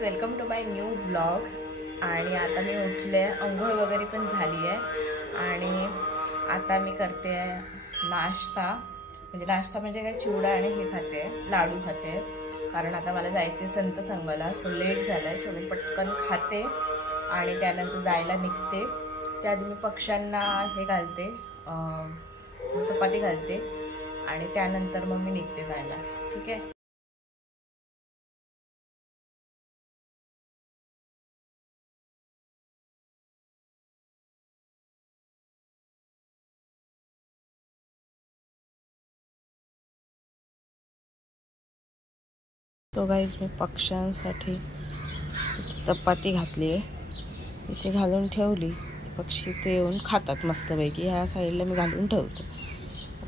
Welcome to my new blog. आणि आता मी उठले, अंघोळ वगैरे पण झाली आहे आणि आता मी करते नाश्ता। म्हणजे काय चिवडा आणि हे खाते, लाडू खाते, कारण आता मला जायचे संत संगला, सो लेट झालं, सो मी पटकन खाते आणि त्यानंतर जायला निघते। त्याआधी मी पक्ष्यांना हे घालते, चपाती घालते आणि त्यानंतर मग मी निघते जायला। ठीक आहे। तो गाईज मी पक्ष्यांसाठी चपाती घातली आहे, इथे घालून ठेवली, पक्षी ते येऊन खातात मस्तपैकी। ह्या साईडला मी घालून ठेवते,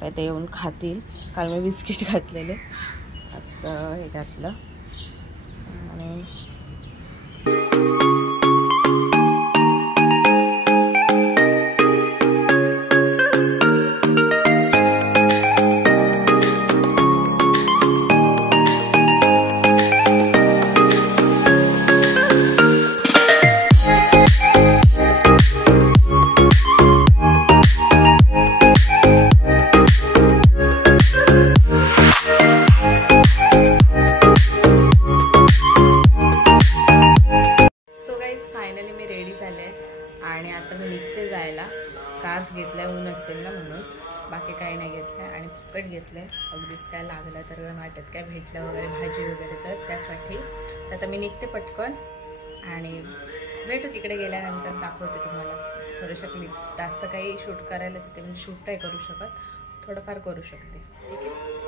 काय ते येऊन खातील। काल मी बिस्किट घातलेले, आज हे घातलं आणि आता मी निघते जायला। स्कार्फ घेतलाय, ऊन असेल ना म्हणून, बाकी काही नाही घेतलंय आणि फुकट घेतलंय, अगदीच काय लागलं तर वाटत काय भेटलं वगैरे भाजी वगैरे तर त्यासाठी। तर आता मी निघते पटकन आणि भेटू तिकडे गेल्यानंतर, दाखवते तुम्हाला थोड्याशा क्लिप्स। जास्त काही शूट करायला तिथे म्हणजे शूट नाही करू शकत, थोडंफार करू शकते। ठीक आहे।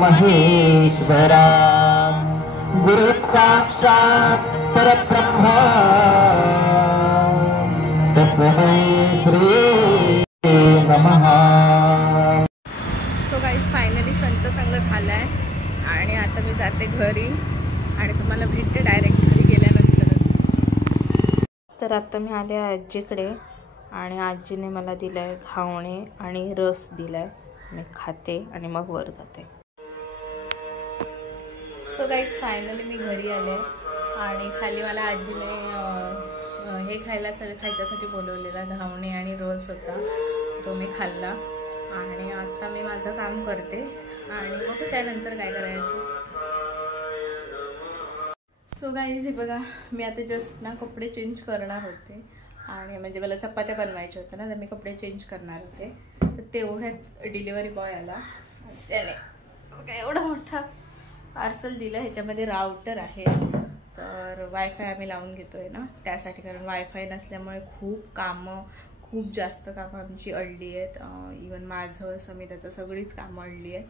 महेश्वरा गुरु साक्षात् परब्रह्म तस्मै श्री नमः। सो गाईज फायनली संत संग झालाय आणि आता मी जाते घरी आणि तुम्हाला भेटते डायरेक्ट घरी गेल्यानंतरच। तर आता मी आले आजीकडे आणि आजीने मला दिलाय घावणे आणि रस दिलाय, मी खाते आणि मग वर जाते। सो गाईज फायनली मी घरी आले आणि खाली मला आजीने हे खायच्यासाठी बोलवलेला घावणे आणि रस होता, तो मी खाल्ला आणि आता मी माझं काम करते आणि मग त्यानंतर काय करायचं। सो गाईज हे बघा, मी आता जस्ट ना कपडे चेंज करणार होते आणि म्हणजे मला चपात्या बनवायच्या होत्या ना, तर मी कपडे चेंज करणार होते, तर तेवढ्यात डिलिव्हरी बॉय आला। त्याने काय एवढा मोठा पार्सल दिलं, ह्याच्यामध्ये राउटर आहे, तर वायफाय आम्ही लावून घेतोय ना त्यासाठी, कारण वायफाय नसल्यामुळे खूप जास्त कामं आमची अडली आहेत। इवन माझं, समिताचं सगळीच कामं अडली आहेत।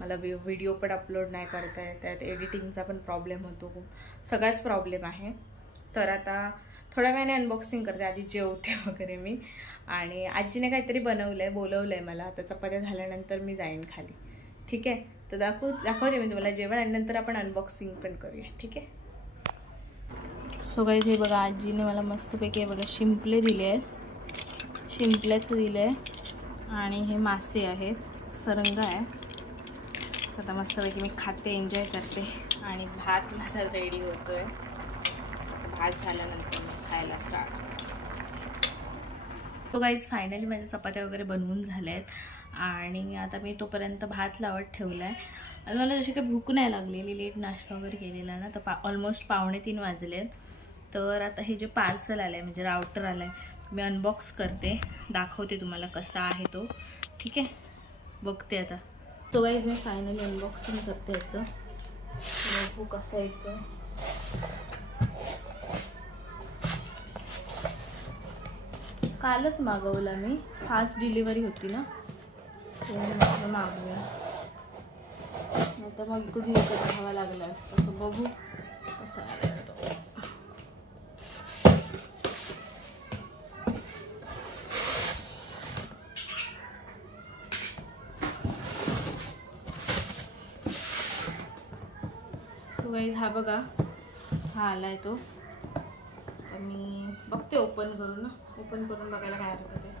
मला व्हिडिओ पण अपलोड नाही करता येत, त्यात एडिटिंगचा पण प्रॉब्लेम होतो, सगळाच प्रॉब्लेम आहे। तर आता थोड्या वेळाने अनबॉक्सिंग करते, आधी जेवते वगैरे मी। आणि आजीने काहीतरी बनवलंय, बोलवलंय मला, आता चपात्या झाल्यानंतर मी जाईन खाली। ठीक आहे, तर दाखवते मी तुम्हाला जेवण आणि नंतर आपण अनबॉक्सिंग पण करूया। ठीक आहे। सो गाईज हे बघा, आजीने मला मस्तपैकी हे बघा शिंपले दिले आहेत, शिंपल्याचं दिलं आहे आणि हे मासे आहेत, सरंगा आहे। आता मस्तपैकी मी खाते, एन्जॉय करते आणि भात माझा रेडी होतोय। भात झाल्यानंतर मग खायला स्टार्ट। सो गाईज फायनली माझ्या चपात्या वगैरे बनवून झाल्या आहेत आणि आता मी तोपर्यंत भात लावत ठेवला आहे आणि मला जशी काही भूक नाही लागलेली, लेट नाश्ता वगैरे केलेला ना, तर ऑलमोस्ट 2:45 वाजले। तर आता हे जे पार्सल आलं आहे म्हणजे राउटर आलं आहे, मी अनबॉक्स करते, दाखवते तुम्हाला कसा आहे तो. ठीक आहे, बघते आता. तो गाईज मी फायनली अनबॉक्सिंग करते याचं. बघू कसा येतो. कालच मागवला मी, फास्ट डिलिव्हरी होती ना, म्हटलं मागवूया. आता मग इकडून विकत घ्यावा लागला असतं. तर बघू कसा आला तो. सो गाईज हा बघा, हा आलाय तो. तर मी बघते ओपन करून ना, ओपन करून बघायला काय होतं ते.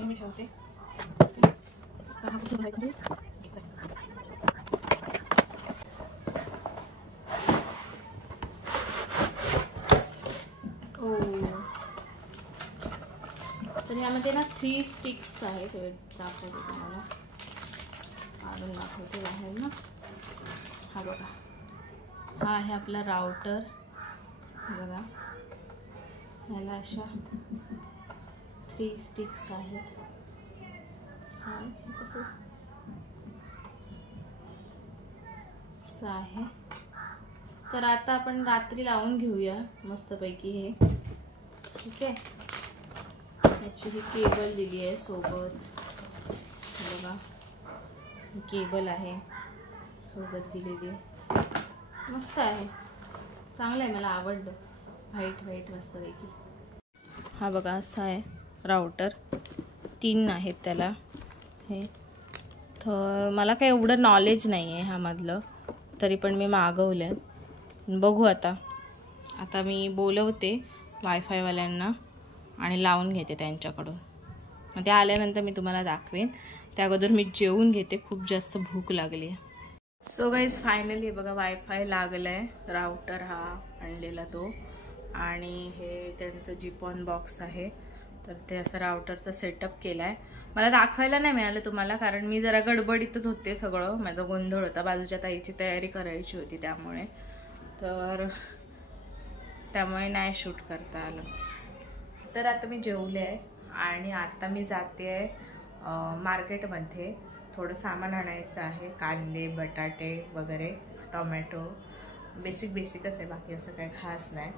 मी ठेवते. तर यामध्ये ना 3 स्टिक्स आहेत. दाखवते तुम्हाला, काढून दाखवते बाहेर ना. हा बघा, हा आहे आपला राउटर. बघा, ह्याला अशा 3 स्टिक्स आहेत. कसं आहे. तर आता आपण रात्री लावून घेऊया मस्तपैकी हे. ठीक आहे, याची ही केबल दिली आहे सोबत. बघा, केबल आहे सोबत दिलेली. मस्त आहे, चांगलं आहे, मला आवडलं. व्हाईट व्हाईट मस्तपैकी. हा बघा, असा आहे राउटर. 3 आहेत त्याला हे. तर मला काही एवढं नॉलेज नाही आहे ह्यामधलं, तरी पण मी मागवलं. बघू आता. आता मी बोलवते वायफायवाल्यांना आणि लावून घेते त्यांच्याकडून. मग ते आल्यानंतर मी तुम्हाला दाखवेन. त्या अगोदर मी जेवून घेते, खूप जास्त भूक लागली आहे. सो गाईज फायनली बघा, वायफाय लागलं आहे. राउटर हा आणलेला तो, आणि हे त्यांचं जिपॉन बॉक्स आहे. तर ते असं राउटरचा सेटअप केला आहे. मला दाखवायला नाही मिळालं तुम्हाला, कारण मी जरा गडबडीतच होते. सगळं माझा गोंधळ होता, बाजूच्या ताईची तयारी करायची होती, त्यामुळे नाही शूट करता आलं. तर आता मी जेवले आहे आणि आता मी जाते आहे मार्केटमध्ये. थोडं सामान आणायचं आहे, कांदे, बटाटे वगैरे, टोमॅटो. बेसिकच आहे, बाकी असं काही खास नाही.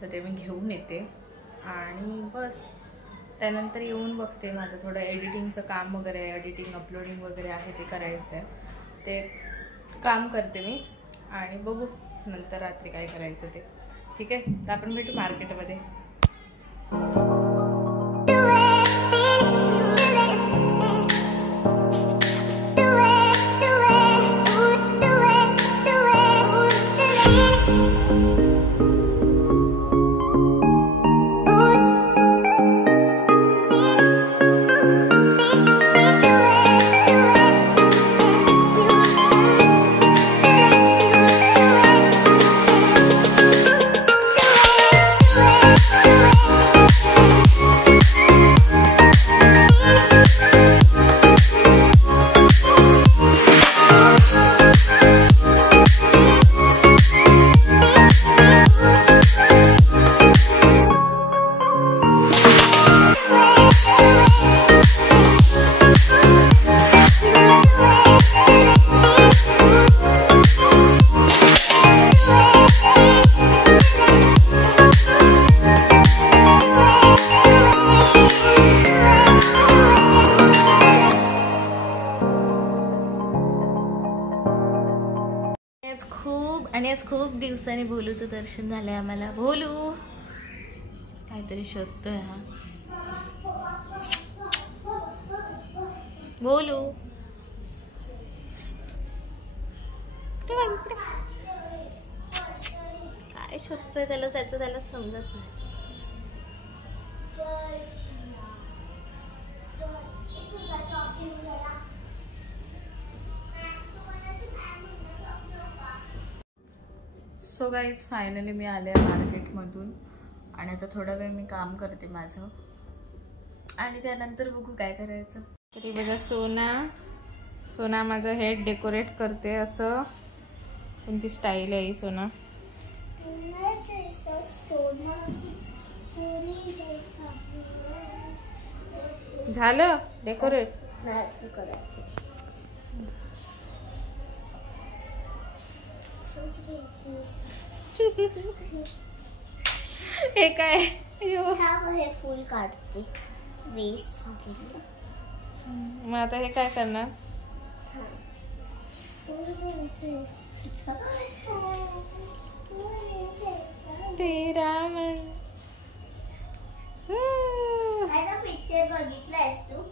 तर ते मी घेऊन येते आणि बस त्यानंतर येऊन बघते. माझं थोडं एडिटिंगचं काम वगैरे, एडिटिंग अपलोडिंग वगैरे आहे, ते करायचं आहे. ते काम करते मी आणि बघू नंतर रात्री काय करायचं ते. ठीक आहे, तर आपण भेटू मार्केटमध्ये. आज खूप दिवसांनी भोलूचं दर्शन झालंय आम्हाला. भोलू काहीतरी शोधतोय हा. भोलू काय शोधतोय, त्याला समजत नाही. सो गाईज फायनली मी आले मार्केटमधून आणि आता थोडा वेळ मी काम करते माझं आणि त्यानंतर बघू काय करायचं. तरी बघा सोना माझं हेड डेकोरेट करते. असं कोणती स्टाईल आहे ही सोना. झालं डेकोरेट. हे काय हे फुल काढते मग आता हे काय करणार. तेरा मन पिक्चर बघितलायस तू?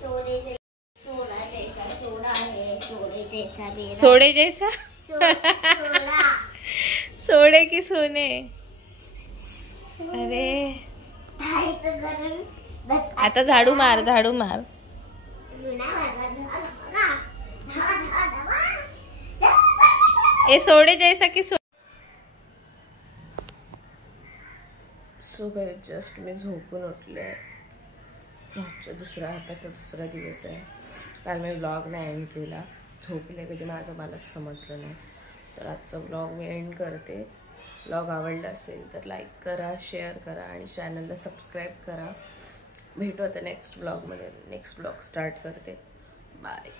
सोना जैसा सोना है सोने जैसा मेरा सोडे जैसा सोना सोडे की सोने. अरे आता झाडू मार. ए सोडे जैसा की सो गाइस जस्ट मी झोपून उठले. आजचा दुसरा दिवस आहे. काल मी व्लॉग नाही एंड केला. झोपले कधी माझं मला समजलं नाही. तर आजचा व्लॉग मी एंड करते. व्लॉग आवडला असेल तर लाईक करा, शेअर करा आणि चॅनलला सबस्क्राईब करा. भेटू आता नेक्स्ट व्लॉगमध्ये. नेक्स्ट व्लॉग स्टार्ट करते. बाय.